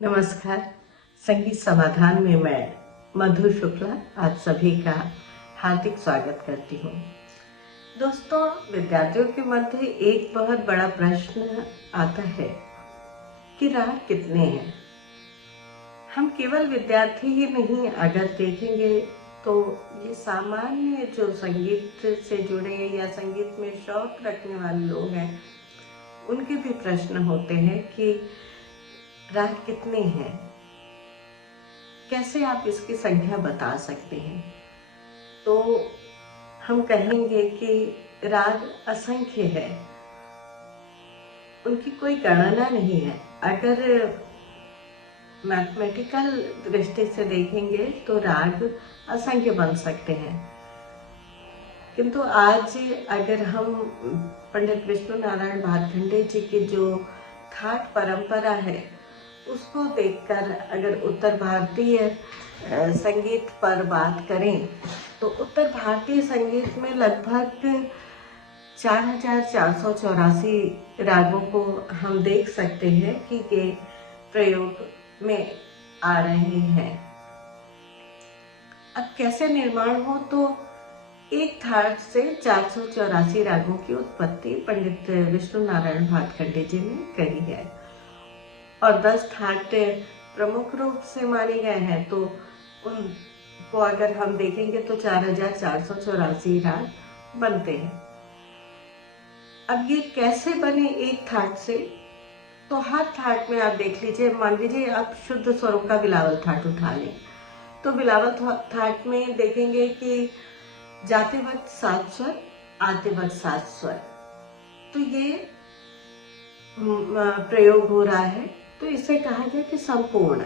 नमस्कार। संगीत समाधान में मैं मधु शुक्ला आप सभी का हार्दिक स्वागत करती हूँ। दोस्तों, विद्यार्थियों के मध्य एक बहुत बड़ा प्रश्न आता है कि राग कितने हैं। हम केवल विद्यार्थी ही नहीं, अगर देखेंगे तो ये सामान्य जो संगीत से जुड़े या संगीत में शौक रखने वाले लोग हैं, उनके भी प्रश्न होते हैं कि राग कितने हैं, कैसे आप इसकी संख्या बता सकते हैं। तो हम कहेंगे कि राग असंख्य है, उनकी कोई गणना नहीं है। अगर मैथमेटिकल दृष्टि से देखेंगे तो राग असंख्य बन सकते हैं, किंतु आज अगर हम पंडित विष्णु नारायण भातखंडे जी की जो थाट परंपरा है उसको देखकर अगर उत्तर भारतीय संगीत पर बात करें तो उत्तर भारतीय संगीत में लगभग 4484 रागों को हम देख सकते हैं कि ये प्रयोग में आ रहे हैं। अब कैसे निर्माण हो, तो एक थाट से 484 रागों की उत्पत्ति पंडित विष्णु नारायण भातखंडे जी ने करी है और 10 थाट प्रमुख रूप से माने गए हैं। तो उनको अगर हम देखेंगे तो 4484 राग बनते हैं। अब ये कैसे बने एक थाट से, तो हर थाट में आप देख लीजिए, मान लीजिए आप शुद्ध स्वरों का बिलावल थाट उठा लें तो बिलावल थाट में देखेंगे कि जाते वक्त 7 स्वर, आते वक्त 7 स्वर, तो ये प्रयोग हो रहा है। तो इसे कहा गया कि संपूर्ण।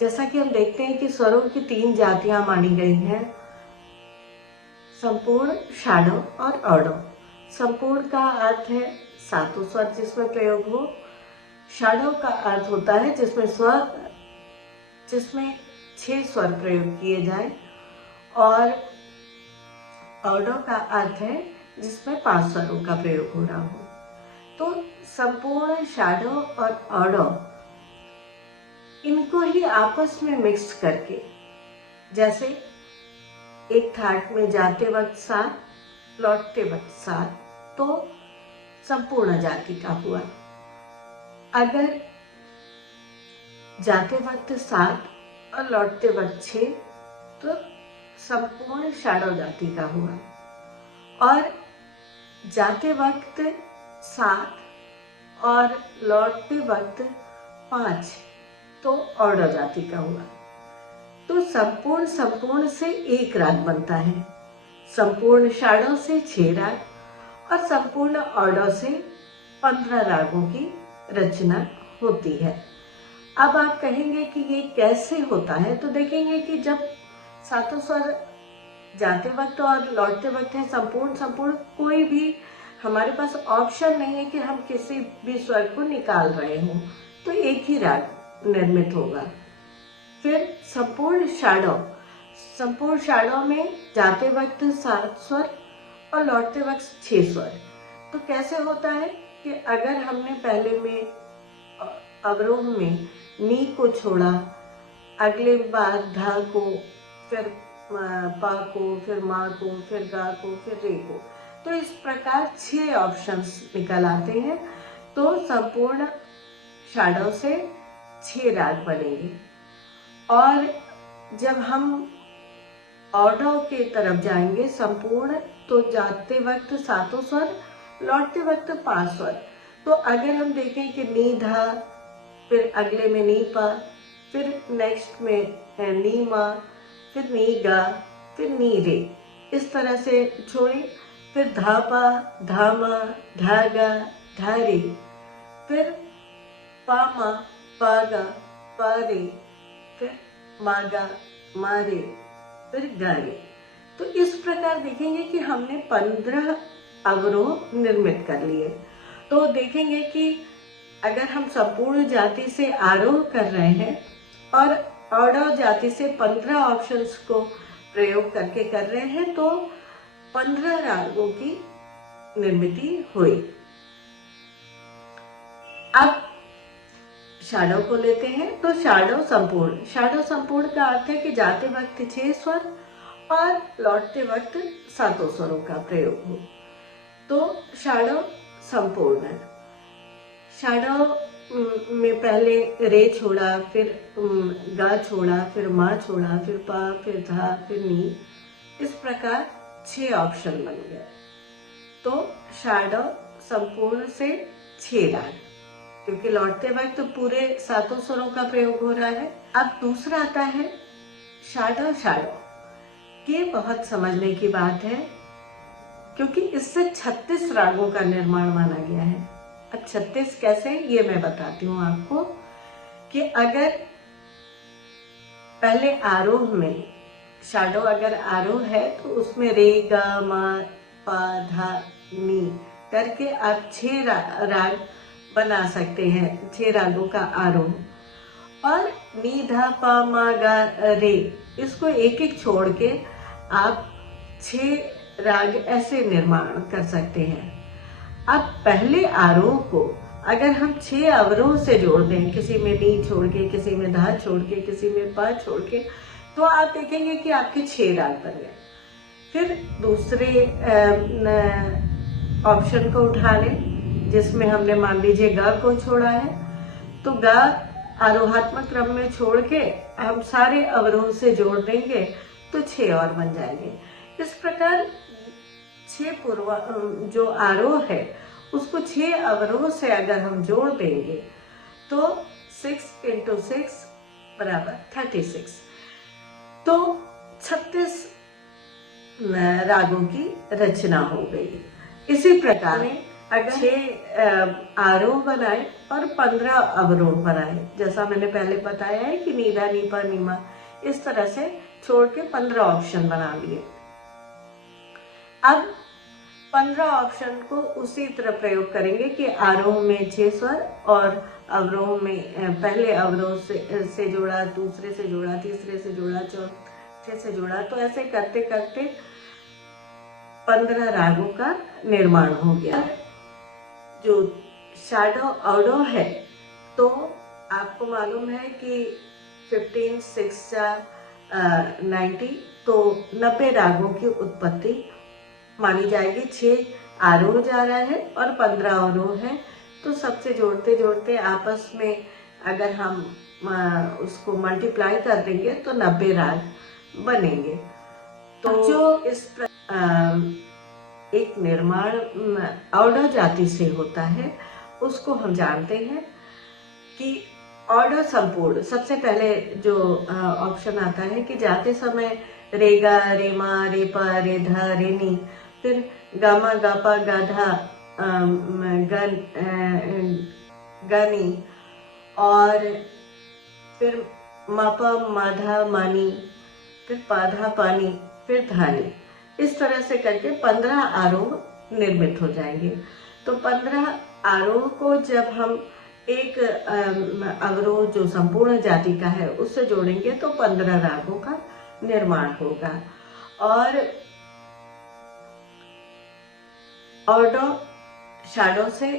जैसा कि हम देखते हैं कि स्वरों की 3 जातियां मानी गई हैं, संपूर्ण, षाडव और औडव। संपूर्ण का अर्थ है सातों स्वर जिसमें प्रयोग हो। षाडव का अर्थ होता है जिसमें 6 स्वर प्रयोग किए जाए, और औडव का अर्थ है जिसमें 5 स्वरों का प्रयोग हो रहा हो। तो संपूर्ण, षाडव और औडव, इनको ही आपस में मिक्स करके, जैसे एक थाट में जाते वक्त 7, लौटते वक्त 7, तो संपूर्ण जाति का हुआ। अगर जाते वक्त 7 और लौटते वक्त 6, तो संपूर्ण षाडव जाति का हुआ। और जाते वक्त 7 और लौटते वक्त 5, तो औडव जाति का हुआ। तो संपूर्ण से 1 राग बनता है, संपूर्ण षाडव से 6 राग और संपूर्ण औडव से 15 रागों की रचना होती है। अब आप कहेंगे कि ये कैसे होता है, तो देखेंगे कि जब सातों स्वर जाते वक्त और लौटते वक्त है संपूर्ण, कोई भी हमारे पास ऑप्शन नहीं है कि हम किसी भी स्वर को निकाल रहे हों, तो एक ही राग निर्मित होगा। फिर संपूर्ण षाडव में जाते वक्त 7 स्वर और लौटते वक्त 6 स्वर। तो कैसे होता है कि अगर हमने पहले में अवरोह में नी को छोड़ा, अगले बार धा को, फिर पा को, फिर मा को, फिर गा को, फिर रे को, तो इस प्रकार 6 ऑप्शंस निकल आते हैं। तो संपूर्ण षाडव से 6 राग बनेंगे। और जब हम औडव के तरफ जाएंगे संपूर्ण, तो जाते वक्त 7 स्वर, लौटते वक्त 5 स्वर। तो अगर हम देखें कि नी धा, फिर अगले में नी पा, फिर नेक्स्ट में नी मा, फिर नी गा, फिर नी रे, इस तरह से छोड़े। फिर धा पा, धा मा, धा गा, धा रे, फिर पा मा, पा गा, पा रे, फिर मा गा, मा रे, फिर गा रे। तो इस प्रकार देखेंगे कि हमने 15 अवरोह निर्मित कर लिए। तो देखेंगे कि अगर हम संपूर्ण जाति से आरोह कर रहे हैं और औडव जाति से 15 ऑप्शंस को प्रयोग करके कर रहे हैं, तो 15 रागों की निर्मिति हुई। अब शाडो को लेते हैं तो शाडो संपूर्ण का अर्थ है कि जाते वक्त 6 स्वर और लौटते वक्त 7 स्वरों का प्रयोग हो, तो शाडो संपूर्ण है। शाडो में पहले रे छोड़ा, फिर गा छोड़ा, फिर माँ छोड़ा, फिर पा, फिर धा, फिर नी, इस प्रकार 6 ऑप्शन बन गए। तो शाडो संपूर्ण से 6 राग, क्योंकि लौटते वक्त तो पूरे 7 स्वरों का प्रयोग हो रहा है। अब दूसरा आता है शाडो। ये बहुत समझने की बात है, क्योंकि इससे 36 रागों का निर्माण माना गया है। अब 36 कैसे, ये मैं बताती हूँ आपको। कि अगर पहले आरोह में शाडो अगर आरोह है तो उसमें रे गा मा पा धा नी करके आप 6 राग बना सकते हैं, 6 रागों का आरोह। और नी धा पा मा गा रे, इसको एक एक छोड़ के आप 6 राग ऐसे निर्माण कर सकते हैं। अब पहले आरोह को अगर हम 6 अवरोह से जोड़ दें, किसी में नी छोड़ के, किसी में धा छोड़ के, किसी में पा छोड़ के, तो आप देखेंगे कि आपके 6 राग बन गए। फिर दूसरे ऑप्शन को उठा लें, जिसमें हमने मान लीजिए गा को छोड़ा है, तो गा आरोहात्मक क्रम में छोड़ के हम सारे अवरोह से जोड़ देंगे तो 6 और बन जाएंगे। इस प्रकार 6 जो आरोह है उसको 6 अवरोह से अगर हम जोड़ देंगे तो 6 × 6 = 36, तो 36 रागों की रचना हो गई। इसी प्रकार अगर 6 आरोह बनाए और 15 अवरोह बनाए, जैसा मैंने पहले बताया है कि नीदा नीपा नीमा, इस तरह से छोड़ के 15 ऑप्शन बना लिए। अब 15 ऑप्शन को उसी तरह प्रयोग करेंगे कि आरोह में 6 स्वर और अवरोह में पहले अवरोह से जोड़ा, दूसरे से जोड़ा, तीसरे से जोड़ा, चौथे से जोड़ा, तो ऐसे करते करते 15 रागों का निर्माण हो गया। जो शाडो औडो है, तो आपको मालूम है कि 15 6 90, तो 90 रागों की उत्पत्ति मानी जाएगी। 6 आरोह जा रहा है और 15 अवरोह है, तो सबसे जोड़ते जोड़ते आपस में अगर हम उसको मल्टीप्लाई कर देंगे तो 90 राग बनेंगे। तो जो इस एक निर्माण औडो जाति से होता है, उसको हम जानते हैं कि औडो संपूर्ण। सबसे पहले जो ऑप्शन आता है कि जाते समय रेगा, रेमा, रेपा, रेधा, रेनी, फिर गामा, गापा, गाधा, गानी, और फिर मापा, माधा, मानी, फिर पाधा, पानी, फिर धानी, इस तरह से करके 15 आरोह निर्मित हो जाएंगे। तो 15 आरोह को जब हम एक अवरोह जो संपूर्ण जाति का है उससे जोड़ेंगे तो 15 रागों का निर्माण होगा। और औडो शाडो से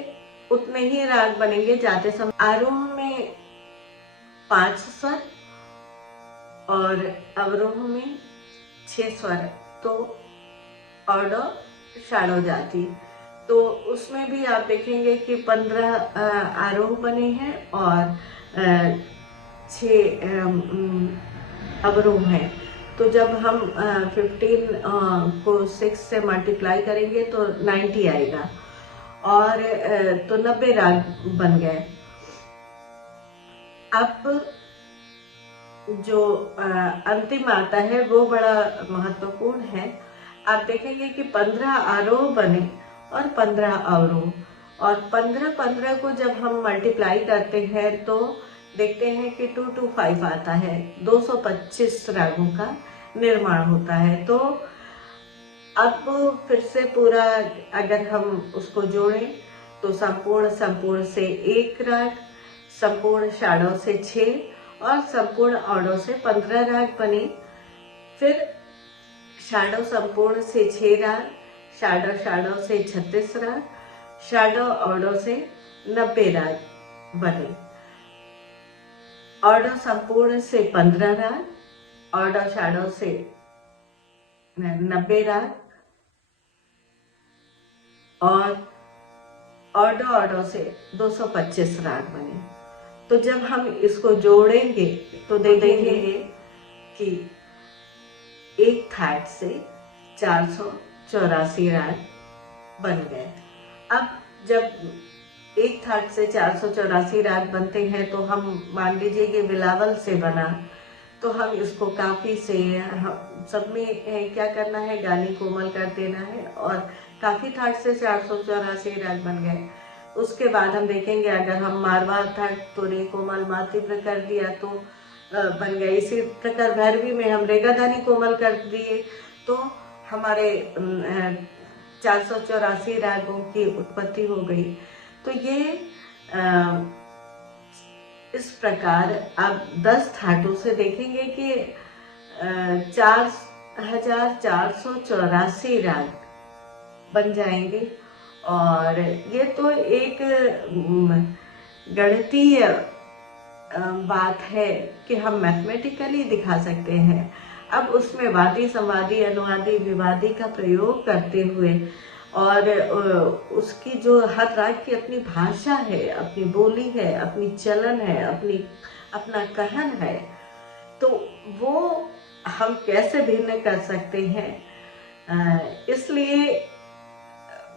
उतने ही राग बनेंगे जाते समय। आरोह में 5 स्वर और अवरोह में 6 स्वर, तो औडो शाडो जाति। तो उसमें भी आप देखेंगे कि 15 आरोह बने हैं और 6 अवरोह हैं। तो जब हम 15 को 6 से मल्टीप्लाई करेंगे तो 90 आएगा, और तो 90 राग बन गए। अब जो अंतिम आता है वो बड़ा महत्वपूर्ण है। आप देखेंगे कि 15 आरोह बने और 15 अवरोह, और 15 को जब हम मल्टीप्लाई करते हैं तो देखते हैं कि 225 आता है, 225 रागों का निर्माण होता है। तो अब फिर से पूरा अगर हम उसको जोड़ें तो संपूर्ण से 1 राग, संपूर्ण शाडो से 6 और संपूर्ण औडो से 15 राग बने। फिर शाडो संपूर्ण से 6 राग, शाडो से 36 राग, शाडो औडो से 90 राग बने। ऑर्डर संपूर्ण से 15 राग, ऑर्डर शैडो से 90 राग और ऑर्डर ऑर्डर से 225 राग बने। तो जब हम इसको जोड़ेंगे तो देखेंगे कि एक थाट से 484 राग बन गए। अब जब एक थाट से 484 राग बनते हैं तो हम मान लीजिए कि बिलावल से बना, तो हम इसको काफी से सब में क्या करना है, गानी कोमल कर देना है और काफी थाट से 484 राग बन गए। उसके बाद हम देखेंगे अगर हम मारवा थाट तो रे कोमल मातीव्र कर दिया तो बन गए। इसी प्रकार भैरवी में हम रेगाधानी कोमल कर दिए तो हमारे 484 रागों की उत्पत्ति हो गई। तो ये इस प्रकार आप 10 थाटों से देखेंगे कि 4484 राग बन जाएंगे। और ये तो एक गणितीय बात है कि हम मैथमेटिकली दिखा सकते हैं। अब उसमें वादी, संवादी, अनुवादी, विवादी का प्रयोग करते हुए और उसकी जो हर राग की अपनी भाषा है, अपनी बोली है, अपनी चलन है, अपना कहन है, तो वो हम कैसे भिन्न कर सकते हैं। इसलिए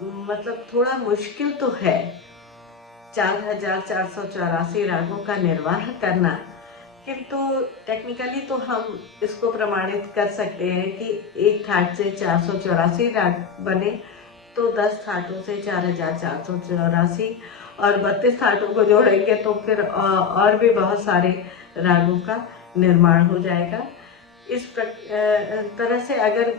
मतलब थोड़ा मुश्किल तो है 4484 रागों का निर्वाह करना, किंतु टेक्निकली तो हम इसको प्रमाणित कर सकते हैं कि एक थाट से 484 राग बने तो 10 थाटों से 4484 और 32 थाटों को जोड़ेंगे तो फिर और भी बहुत सारे रागों का निर्माण हो जाएगा। इस तरह से अगर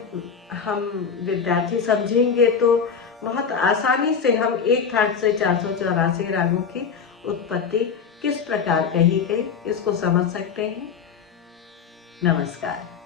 हम विद्यार्थी समझेंगे तो बहुत आसानी से हम एक थाट से 484 रागों की उत्पत्ति किस प्रकार कही गई इसको समझ सकते हैं। नमस्कार।